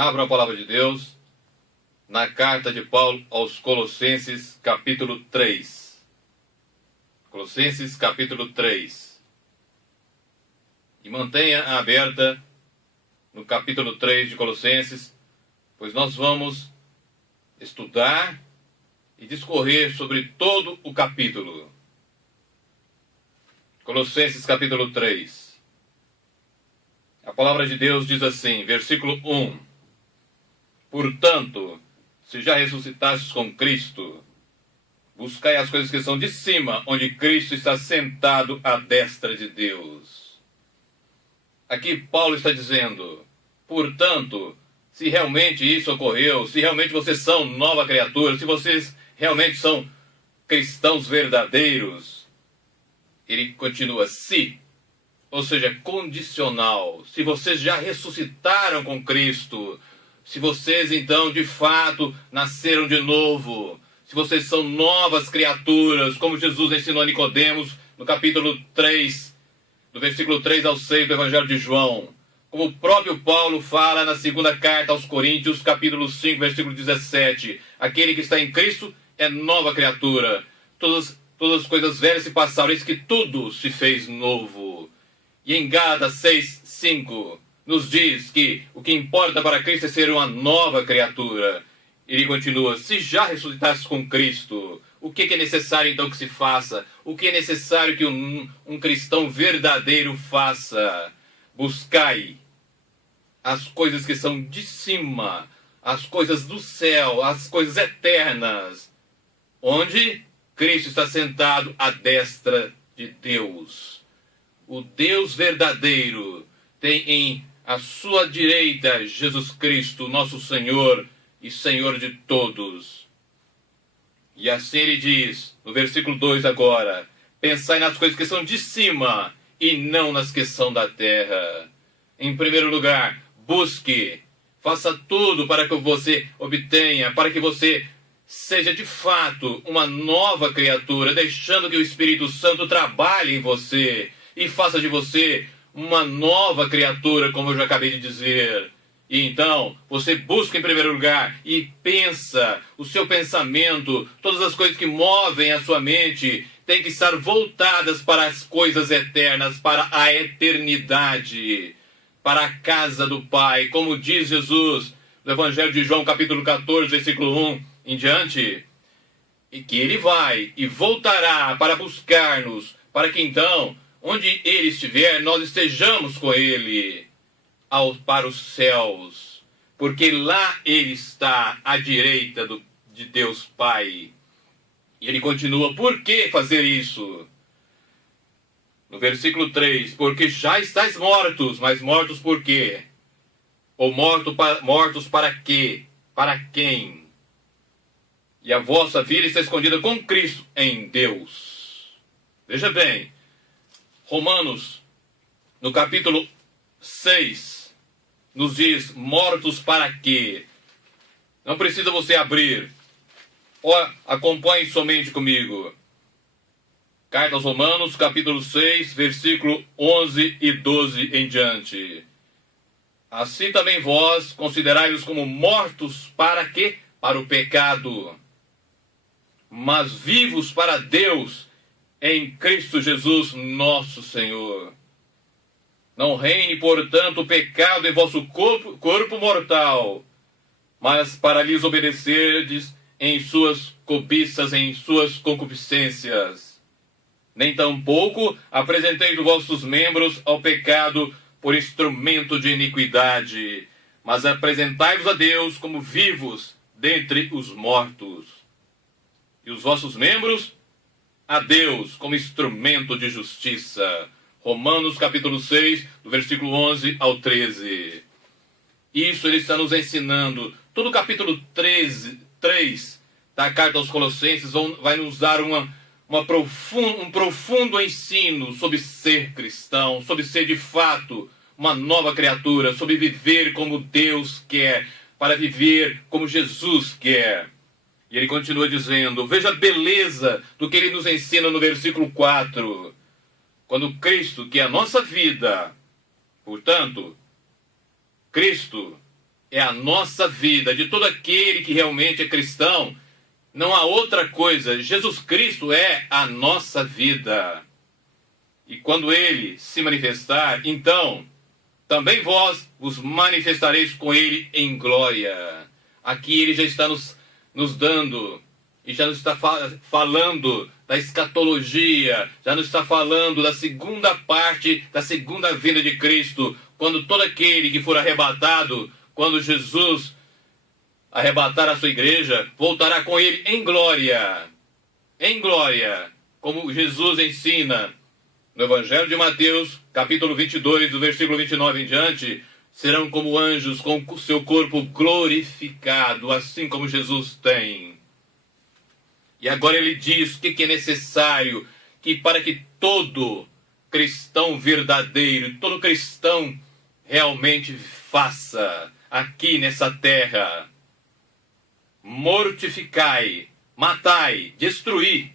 Abra a palavra de Deus na carta de Paulo aos Colossenses, capítulo 3. Colossenses, capítulo 3. E mantenha aberta no capítulo 3 de Colossenses, pois nós vamos estudar e discorrer sobre todo o capítulo. Colossenses, capítulo 3. A palavra de Deus diz assim, versículo 1. Portanto, se já ressuscitastes com Cristo, buscai as coisas que são de cima, onde Cristo está sentado à destra de Deus. Aqui Paulo está dizendo, portanto, se realmente isso ocorreu, se realmente vocês são nova criatura, se vocês realmente são cristãos verdadeiros, ele continua, se, ou seja, condicional, se vocês já ressuscitaram com Cristo, se vocês então de fato nasceram de novo, se vocês são novas criaturas, como Jesus ensinou a Nicodemos no capítulo 3, do versículo 3 ao 6 do Evangelho de João, como o próprio Paulo fala na segunda carta aos Coríntios, capítulo 5, versículo 17, aquele que está em Cristo é nova criatura, todas as coisas velhas se passaram, eis que tudo se fez novo. E em Gálatas 6, 5, nos diz que o que importa para Cristo é ser uma nova criatura. Ele continua, se já ressuscitaste com Cristo, o que é necessário então que se faça? O que é necessário que um cristão verdadeiro faça? Buscai as coisas que são de cima, as coisas do céu, as coisas eternas, onde Cristo está sentado à destra de Deus. O Deus verdadeiro tem em à sua direita, Jesus Cristo, nosso Senhor e Senhor de todos. E assim ele diz, no versículo 2 agora, pensai nas coisas que são de cima e não nas que são da terra. Em primeiro lugar, busque, faça tudo para que você obtenha, para que você seja de fato uma nova criatura, deixando que o Espírito Santo trabalhe em você e faça de você uma nova criatura, como eu já acabei de dizer. E então, você busca em primeiro lugar e pensa, o seu pensamento, todas as coisas que movem a sua mente, tem que estar voltadas para as coisas eternas, para a eternidade, para a casa do Pai. Como diz Jesus no Evangelho de João, capítulo 14, versículo 1 em diante, e que ele vai e voltará para buscar-nos, para que então, onde ele estiver, nós estejamos com ele para os céus, porque lá ele está à direita de Deus Pai. E ele continua, por que fazer isso? No versículo 3, porque já estáis mortos, mas mortos por quê? Ou mortos para quê? Para quem? E a vossa vida está escondida com Cristo em Deus. Veja bem, Romanos, no capítulo 6, nos diz, mortos para quê? Não precisa você abrir. Acompanhe somente comigo. Carta aos Romanos, capítulo 6, versículo 11 e 12 em diante. Assim também vós considerai-vos como mortos para quê? Para o pecado, mas vivos para Deus em Cristo Jesus, nosso Senhor. Não reine, portanto, o pecado em vosso corpo mortal, mas para lhes obedecerdes em suas cobiças, em suas concupiscências. Nem tampouco apresenteis os vossos membros ao pecado por instrumento de iniquidade, mas apresentai-vos a Deus como vivos dentre os mortos, e os vossos membros a Deus como instrumento de justiça. Romanos capítulo 6, do versículo 11 ao 13. Isso ele está nos ensinando. Todo o capítulo 3 da carta aos Colossenses vai nos dar um profundo ensino sobre ser cristão, sobre ser de fato uma nova criatura, sobre viver como Deus quer, para viver como Jesus quer. E ele continua dizendo, veja a beleza do que ele nos ensina no versículo 4. Quando Cristo, que é a nossa vida, portanto, Cristo é a nossa vida, de todo aquele que realmente é cristão. Não há outra coisa. Jesus Cristo é a nossa vida. E quando Ele se manifestar, então, também vós vos manifestareis com Ele em glória. Aqui Ele já está nos dando, e já nos está falando da escatologia, já nos está falando da segunda parte, da segunda vinda de Cristo, quando todo aquele que for arrebatado, quando Jesus arrebatar a sua igreja, voltará com Ele em glória. Em glória, como Jesus ensina no Evangelho de Mateus, capítulo 22, do versículo 29 em diante, serão como anjos com o seu corpo glorificado, assim como Jesus tem. E agora ele diz o que é necessário para que todo cristão verdadeiro, todo cristão realmente faça aqui nessa terra. Mortificai, matai, destruí,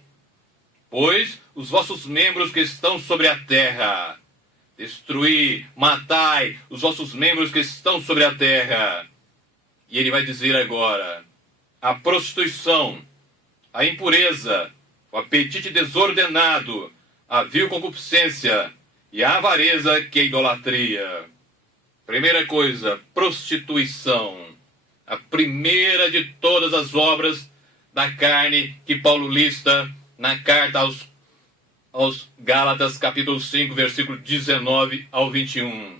pois os vossos membros que estão sobre a terra. Destruí, matai os vossos membros que estão sobre a terra. E ele vai dizer agora: a prostituição, a impureza, o apetite desordenado, a vil concupiscência e a avareza, que é idolatria. Primeira coisa, prostituição. A primeira de todas as obras da carne que Paulo lista na carta aos Gálatas, capítulo 5, versículo 19 ao 21.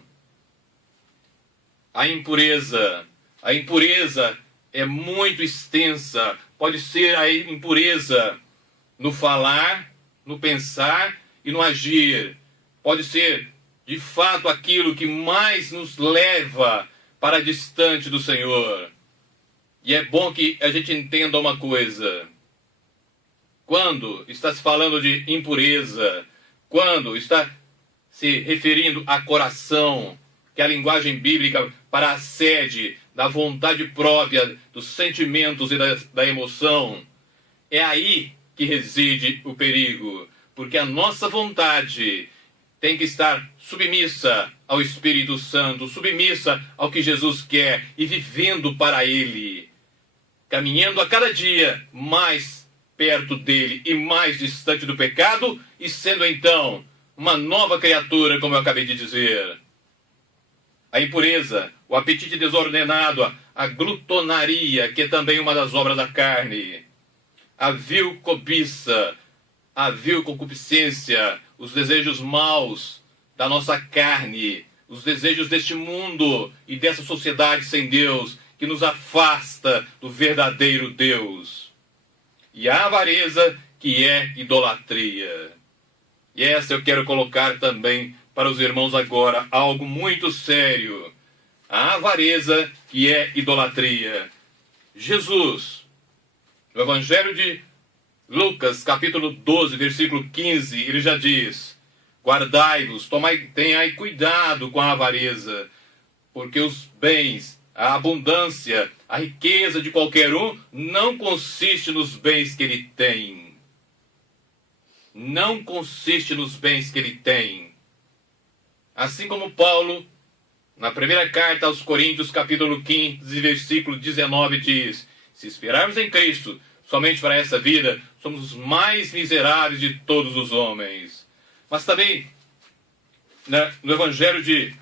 A impureza. A impureza é muito extensa. Pode ser a impureza no falar, no pensar e no agir. Pode ser, de fato, aquilo que mais nos leva para distante do Senhor. E é bom que a gente entenda uma coisa. Quando está se falando de impureza, quando está se referindo a coração, que é a linguagem bíblica para a sede da vontade própria, dos sentimentos e da emoção, é aí que reside o perigo. Porque a nossa vontade tem que estar submissa ao Espírito Santo, submissa ao que Jesus quer e vivendo para Ele, caminhando a cada dia mais perto dele e mais distante do pecado, e sendo então uma nova criatura, como eu acabei de dizer. A impureza, o apetite desordenado, a glutonaria, que é também uma das obras da carne, a vil cobiça, a vil concupiscência, os desejos maus da nossa carne, os desejos deste mundo e dessa sociedade sem Deus, que nos afasta do verdadeiro Deus. E a avareza, que é idolatria. E essa eu quero colocar também para os irmãos agora, algo muito sério. A avareza, que é idolatria. Jesus, no Evangelho de Lucas, capítulo 12, versículo 15, ele já diz: guardai-vos, tenhai cuidado com a avareza, porque os bens, a abundância, a riqueza de qualquer um não consiste nos bens que ele tem. Não consiste nos bens que ele tem. Assim como Paulo, na primeira carta aos Coríntios, capítulo 15, versículo 19, diz: se esperarmos em Cristo somente para essa vida, somos os mais miseráveis de todos os homens. Mas também, no Evangelho de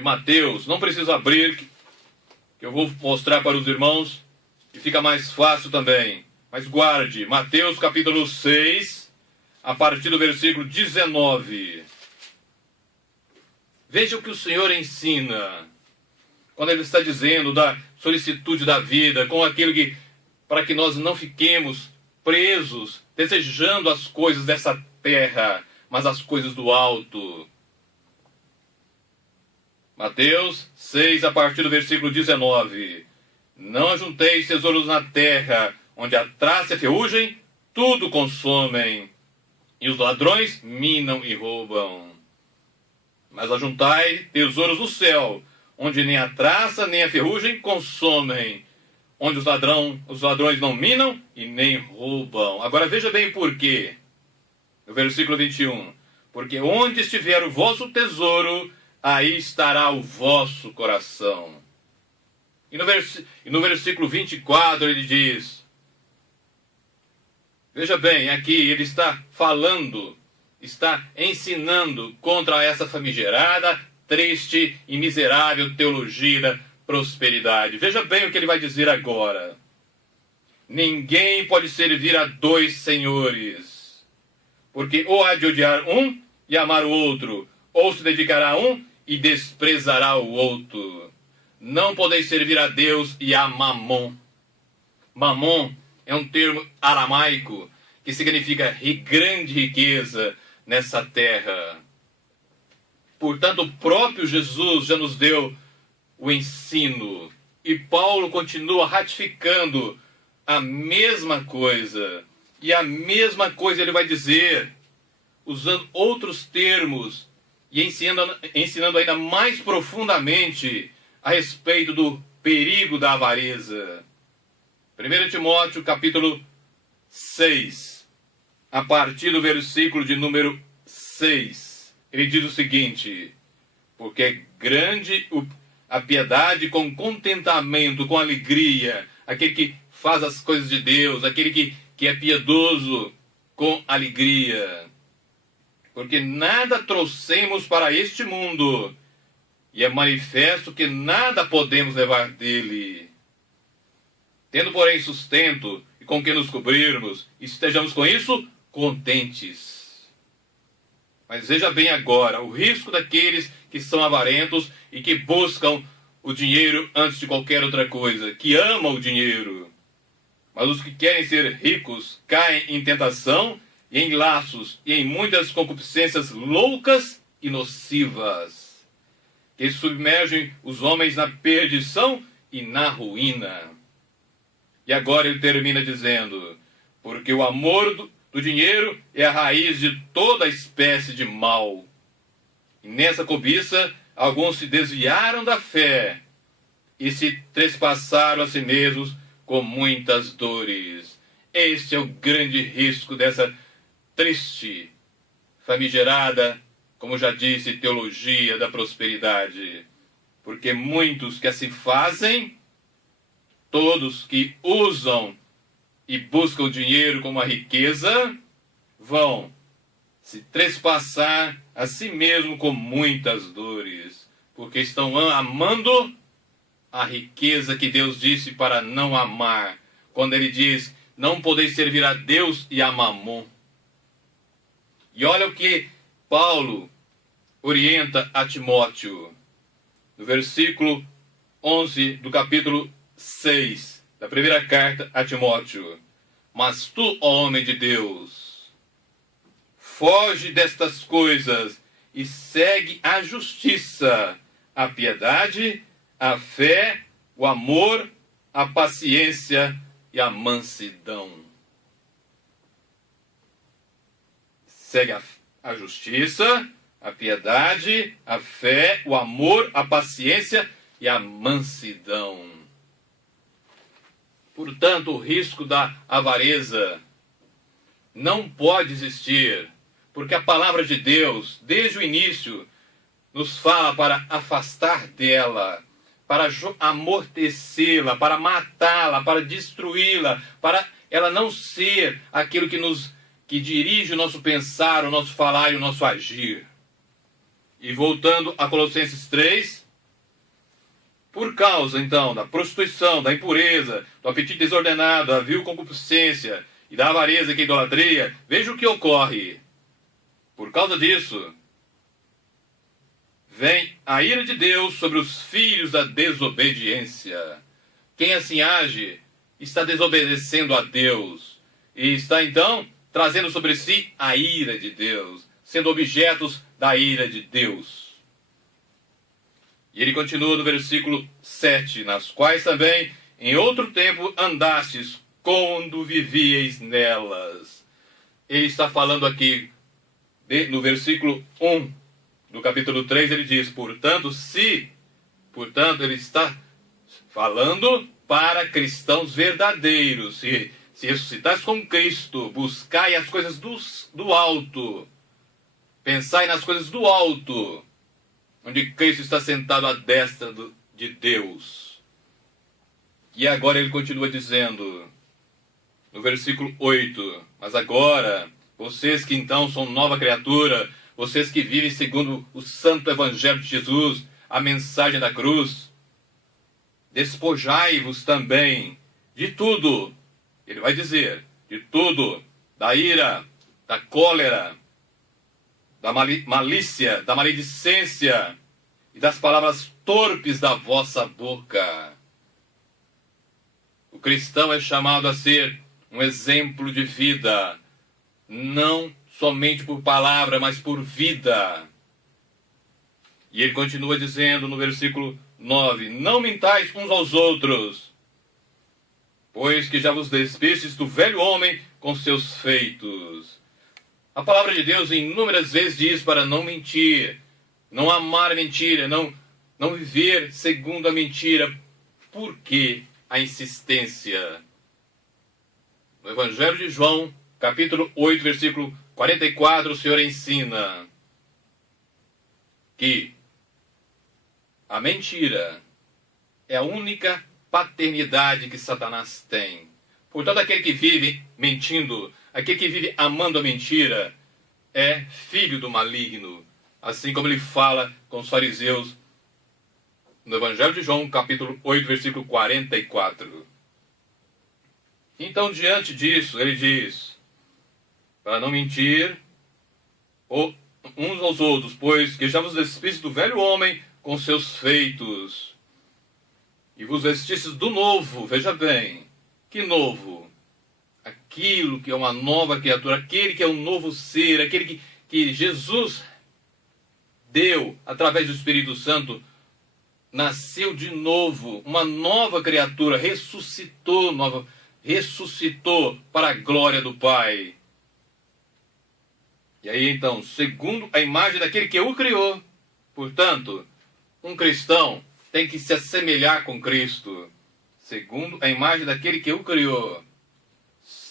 Mateus, não preciso abrir, que eu vou mostrar para os irmãos, e fica mais fácil também. Mas guarde, Mateus capítulo 6, a partir do versículo 19. Veja o que o Senhor ensina, quando Ele está dizendo da solicitude da vida, com aquilo que, para que nós não fiquemos presos, desejando as coisas dessa terra, mas as coisas do alto. Mateus 6, a partir do versículo 19. Não ajunteis tesouros na terra, onde a traça e a ferrugem tudo consomem, e os ladrões minam e roubam. Mas ajuntai tesouros no céu, onde nem a traça nem a ferrugem consomem, onde os ladrões não minam e nem roubam. Agora veja bem o porquê. No versículo 21. Porque onde estiver o vosso tesouro, aí estará o vosso coração. E no versículo 24 ele diz, veja bem, aqui ele está falando, está ensinando contra essa famigerada, triste e miserável teologia da prosperidade. Veja bem o que ele vai dizer agora. Ninguém pode servir a dois senhores, porque ou há de odiar um e amar o outro, ou se dedicará a um e desprezará o outro. Não podeis servir a Deus e a Mamon. Mamon é um termo aramaico que significa grande riqueza nessa terra. Portanto, o próprio Jesus já nos deu o ensino. E Paulo continua ratificando a mesma coisa. E a mesma coisa ele vai dizer, usando outros termos e ensinando ainda mais profundamente a respeito do perigo da avareza. 1 Timóteo capítulo 6, a partir do versículo de número 6, ele diz o seguinte: porque é grande a piedade com contentamento, com alegria, aquele que faz as coisas de Deus, aquele que é piedoso com alegria. Porque nada trouxemos para este mundo, e é manifesto que nada podemos levar dele. Tendo, porém, sustento e com que nos cobrirmos, e estejamos com isso contentes. Mas veja bem agora o risco daqueles que são avarentos e que buscam o dinheiro antes de qualquer outra coisa, que amam o dinheiro. Mas os que querem ser ricos caem em tentação e em laços e em muitas concupiscências loucas e nocivas, que submergem os homens na perdição e na ruína. E agora ele termina dizendo, porque o amor do dinheiro é a raiz de toda espécie de mal. E nessa cobiça, alguns se desviaram da fé e se trespassaram a si mesmos com muitas dores. Este é o grande risco dessa triste, famigerada, como já disse, teologia da prosperidade. Porque muitos que assim fazem, todos que usam e buscam dinheiro como a riqueza, vão se trespassar a si mesmo com muitas dores, porque estão amando a riqueza que Deus disse para não amar, quando ele diz, não podeis servir a Deus e a Mamon. E olha o que Paulo orienta a Timóteo, no versículo 11 do capítulo 6, da primeira carta a Timóteo. Mas tu, ó homem de Deus, foge destas coisas e segue a justiça, a piedade, a fé, o amor, a paciência e a mansidão. Segue a justiça, a piedade, a fé, o amor, a paciência e a mansidão. Portanto, o risco da avareza não pode existir, porque a palavra de Deus, desde o início, nos fala para afastar dela, para amortecê-la, para matá-la, para destruí-la, para ela não ser aquilo que dirige o nosso pensar, o nosso falar e o nosso agir. E voltando a Colossenses 3, por causa, então, da prostituição, da impureza, do apetite desordenado, da vil concupiscência e da avareza e idolatria, veja o que ocorre. Por causa disso, vem a ira de Deus sobre os filhos da desobediência. Quem assim age está desobedecendo a Deus e está, então, trazendo sobre si a ira de Deus, sendo objetos da ira de Deus. E ele continua no versículo 7, nas quais também em outro tempo andastes quando vivieis nelas. Ele está falando aqui, no versículo 1 do capítulo 3, ele diz, portanto, ele está falando para cristãos verdadeiros, se ressuscitais com Cristo, buscai as coisas do alto, pensai nas coisas do alto, onde Cristo está sentado à destra de Deus. E agora ele continua dizendo, no versículo 8, mas agora, vocês que então são nova criatura, vocês que vivem segundo o santo evangelho de Jesus, a mensagem da cruz, despojai-vos também de tudo, ele vai dizer, de tudo, da ira, da cólera, da malícia, da maledicência e das palavras torpes da vossa boca. O cristão é chamado a ser um exemplo de vida, não somente por palavra, mas por vida. E ele continua dizendo no versículo 9, não mintais uns aos outros, pois que já vos despistes do velho homem com seus feitos. A palavra de Deus inúmeras vezes diz para não mentir, não amar a mentira, não viver segundo a mentira. Por que a insistência? No Evangelho de João, capítulo 8, versículo 44, o Senhor ensina que a mentira é a única paternidade que Satanás tem. Portanto, aquele que vive mentindo, aquele que vive amando a mentira, é filho do maligno. Assim como ele fala com os fariseus no Evangelho de João, capítulo 8, versículo 44. Então, diante disso, ele diz, para não mentir uns aos outros, pois que já vos despistes do velho homem com seus feitos, e vos vestistes do novo. Veja bem, que novo? Aquilo que é uma nova criatura, aquele que é um novo ser, aquele que Jesus deu através do Espírito Santo, nasceu de novo, uma nova criatura, ressuscitou para a glória do Pai. E aí então, segundo a imagem daquele que o criou, portanto, um cristão tem que se assemelhar com Cristo, segundo a imagem daquele que o criou,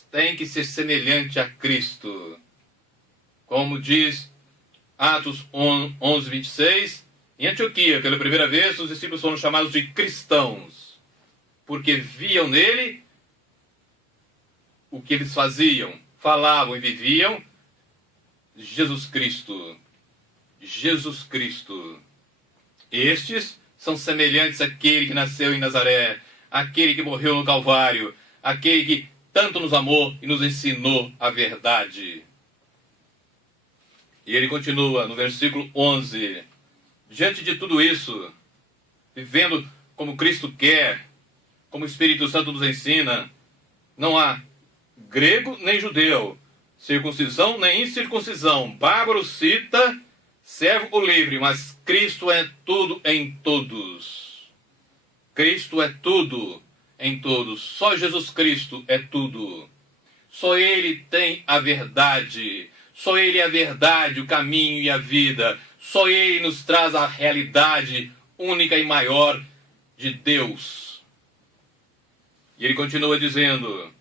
tem que ser semelhante a Cristo. Como diz Atos 11, 26, em Antioquia, pela primeira vez, os discípulos foram chamados de cristãos, porque viam nele o que eles faziam, falavam e viviam, Jesus Cristo. Jesus Cristo. Estes são semelhantes àquele que nasceu em Nazaré, aquele que morreu no Calvário, aquele que tanto nos amou e nos ensinou a verdade. E ele continua no versículo 11. Diante de tudo isso, vivendo como Cristo quer, como o Espírito Santo nos ensina, não há grego nem judeu, circuncisão nem incircuncisão, bárbaro, cita, servo ou livre, mas Cristo é tudo em todos. Cristo é tudo em todos. Só Jesus Cristo é tudo. Só Ele tem a verdade. Só Ele é a verdade, o caminho e a vida. Só Ele nos traz a realidade única e maior de Deus. E ele continua dizendo,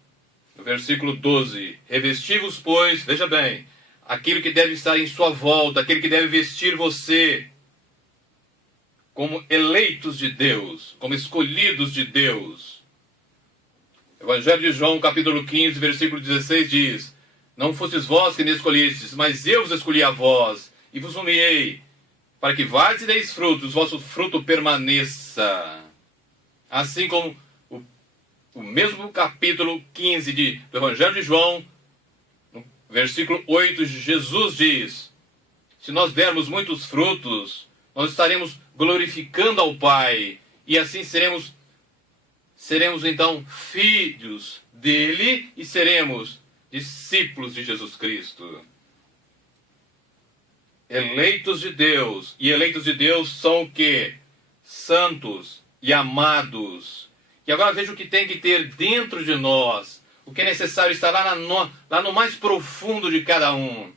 no versículo 12, revesti-vos, pois, veja bem, aquilo que deve estar em sua volta, aquele que deve vestir você como eleitos de Deus, como escolhidos de Deus. Evangelho de João, capítulo 15, versículo 16 diz, não fostes vós que me escolhestes, mas eu vos escolhi a vós, e vos nomeei, para que vades e deis frutos, vosso fruto permaneça. Assim como o mesmo capítulo 15 do Evangelho de João, no versículo 8, Jesus diz, se nós dermos muitos frutos, nós estaremos glorificando ao Pai, e assim seremos então filhos dele e seremos discípulos de Jesus Cristo. Eleitos de Deus. E eleitos de Deus são o quê? Santos e amados. E agora veja o que tem que ter dentro de nós. O que é necessário está lá no mais profundo de cada um.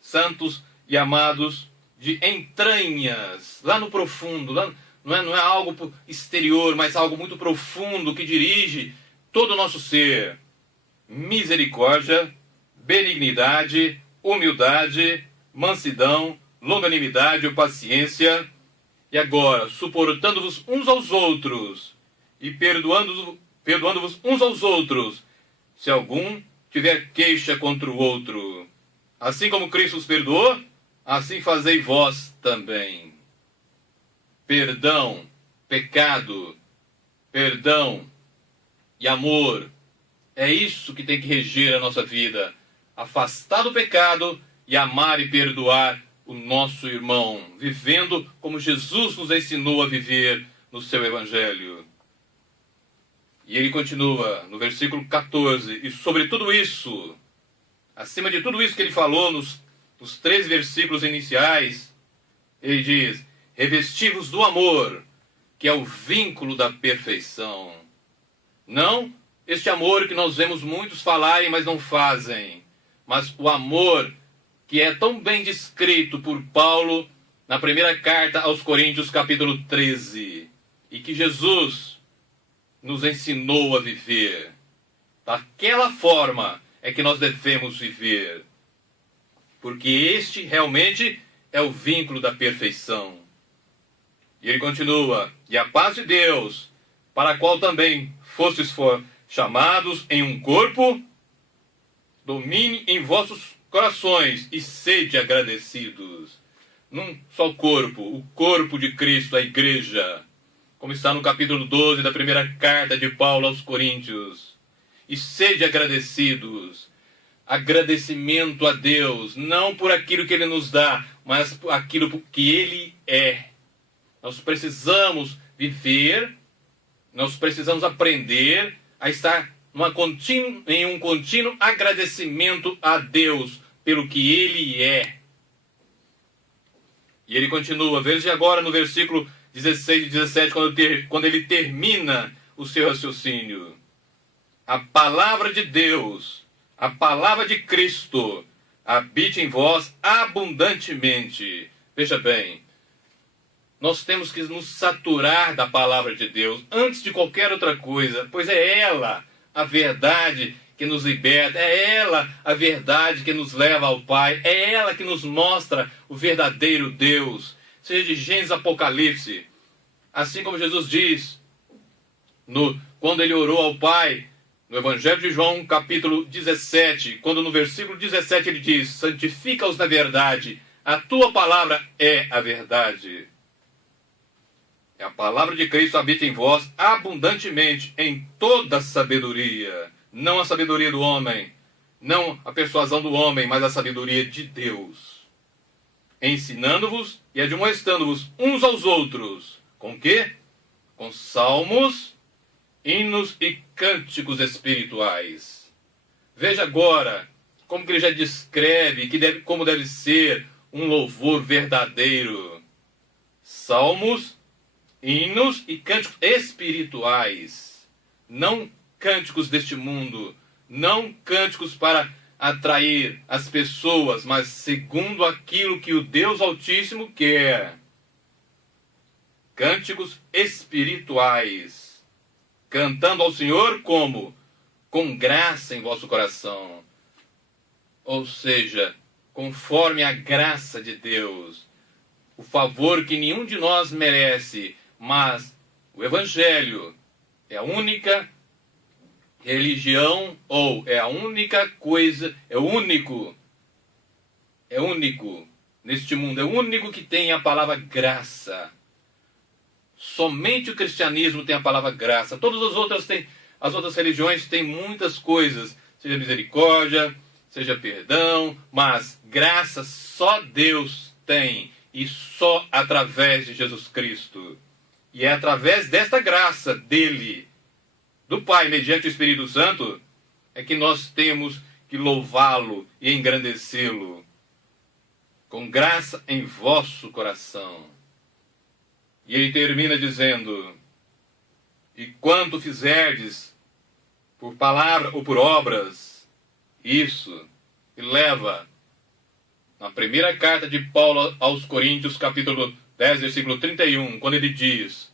Santos e amados de entranhas. Lá no profundo. Lá, não é algo exterior, mas algo muito profundo que dirige todo o nosso ser. Misericórdia, benignidade, humildade, mansidão, longanimidade ou paciência. E agora, suportando-vos uns aos outros, e perdoando-vos uns aos outros, se algum tiver queixa contra o outro. Assim como Cristo os perdoou, assim fazei vós também. Perdão, pecado, perdão e amor. É isso que tem que reger a nossa vida. Afastar do pecado e amar e perdoar o nosso irmão, vivendo como Jesus nos ensinou a viver no seu Evangelho. E ele continua no versículo 14, e sobre tudo isso, acima de tudo isso que ele falou nos 3 versículos iniciais, ele diz, revesti-vos do amor, que é o vínculo da perfeição. Não este amor que nós vemos muitos falarem, mas não fazem, mas o amor que é tão bem descrito por Paulo na primeira carta aos Coríntios, capítulo 13, e que Jesus nos ensinou a viver. Daquela forma é que nós devemos viver, porque este realmente é o vínculo da perfeição. E ele continua, e a paz de Deus, para a qual também fostes chamados em um corpo, domine em vossos corações e sede agradecidos. Num só corpo, o corpo de Cristo, a igreja, como está no capítulo 12 da primeira carta de Paulo aos Coríntios. E sede agradecidos. Agradecimento a Deus, não por aquilo que Ele nos dá, mas por aquilo que Ele é. Nós precisamos viver, nós precisamos aprender a estar em um contínuo agradecimento a Deus pelo que Ele é. E ele continua, veja agora no versículo 16 e 17, quando ele termina o seu raciocínio. A palavra de Deus, a palavra de Cristo, habite em vós abundantemente. Veja bem, nós temos que nos saturar da palavra de Deus antes de qualquer outra coisa, pois é ela a verdade que nos liberta, é ela a verdade que nos leva ao Pai, é ela que nos mostra o verdadeiro Deus, seja de Gênesis Apocalipse, assim como Jesus diz, quando ele orou ao Pai, no Evangelho de João, capítulo 17, quando no versículo 17 ele diz, santifica-os na verdade, a tua palavra é a verdade. A palavra de Cristo habita em vós abundantemente em toda sabedoria. Não a sabedoria do homem, não a persuasão do homem, mas a sabedoria de Deus. Ensinando-vos e admoestando-vos uns aos outros. Com quê? Com salmos, hinos e cânticos espirituais. Veja agora como que ele já descreve como deve ser um louvor verdadeiro. Salmos, hinos e cânticos espirituais, não cânticos deste mundo, não cânticos para atrair as pessoas, mas segundo aquilo que o Deus Altíssimo quer. Cânticos espirituais, cantando ao Senhor como? Com graça em vosso coração, ou seja, conforme a graça de Deus, o favor que nenhum de nós merece. Mas o Evangelho é a única religião, ou é a única coisa, é único neste mundo, é o único que tem a palavra graça. Somente o cristianismo tem a palavra graça. Todas as outras religiões têm muitas coisas, seja misericórdia, seja perdão, mas graça só Deus tem, e só através de Jesus Cristo. E é através desta graça dele, do Pai, mediante o Espírito Santo, é que nós temos que louvá-lo e engrandecê-lo. Com graça em vosso coração. E ele termina dizendo, e quanto fizerdes, por palavra ou por obras, isso me leva, na primeira carta de Paulo aos Coríntios, capítulo 10, versículo 31, quando ele diz,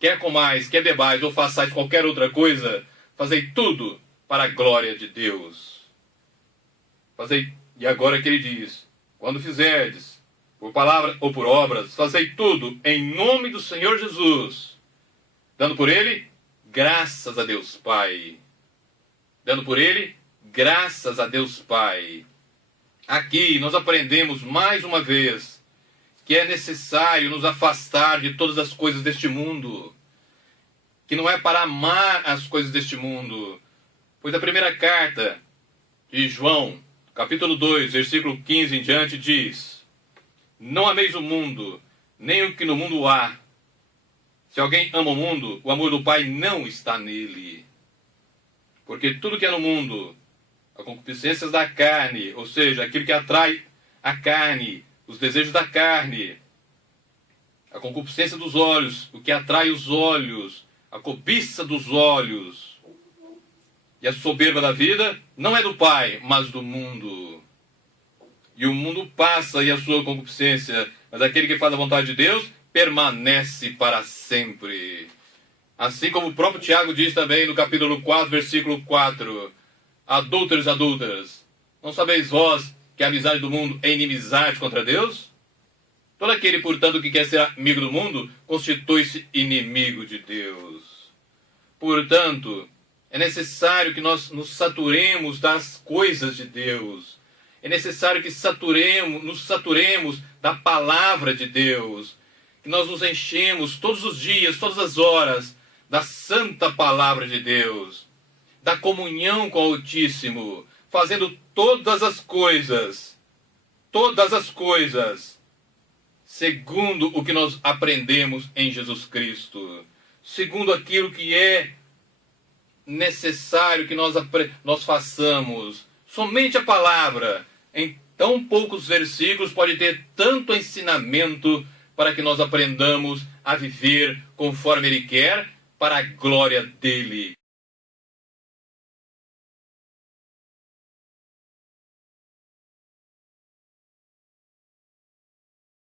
quer comais, quer bebais ou façais qualquer outra coisa, fazei tudo para a glória de Deus. E agora que ele diz, quando fizerdes, por palavra ou por obras, fazei tudo em nome do Senhor Jesus, dando por ele graças a Deus Pai. Dando por ele, graças a Deus Pai. Aqui nós aprendemos mais uma vez que é necessário nos afastar de todas as coisas deste mundo. Que não é para amar as coisas deste mundo. Pois a primeira carta de João, capítulo 2, versículo 15 em diante, diz: não ameis o mundo, nem o que no mundo há. Se alguém ama o mundo, o amor do Pai não está nele. Porque tudo que é no mundo, a concupiscência da carne, ou seja, aquilo que atrai a carne, os desejos da carne, a concupiscência dos olhos, o que atrai os olhos, a cobiça dos olhos e a soberba da vida, não é do Pai, mas do mundo. E o mundo passa e a sua concupiscência, mas aquele que faz a vontade de Deus permanece para sempre. Assim como o próprio Tiago diz também no capítulo 4, versículo 4: adúlteros, adúlteras, não sabeis vós que a amizade do mundo é inimizade contra Deus? Todo aquele, portanto, que quer ser amigo do mundo, constitui-se inimigo de Deus. Portanto, é necessário que nós nos saturemos das coisas de Deus. É necessário que nos saturemos da palavra de Deus. Que nós nos enchemos todos os dias, todas as horas, da santa palavra de Deus. Da comunhão com o Altíssimo. Fazendo todas as coisas, segundo o que nós aprendemos em Jesus Cristo. Segundo aquilo que é necessário que nós façamos. Somente a palavra, em tão poucos versículos, pode ter tanto ensinamento para que nós aprendamos a viver conforme Ele quer, para a glória dEle.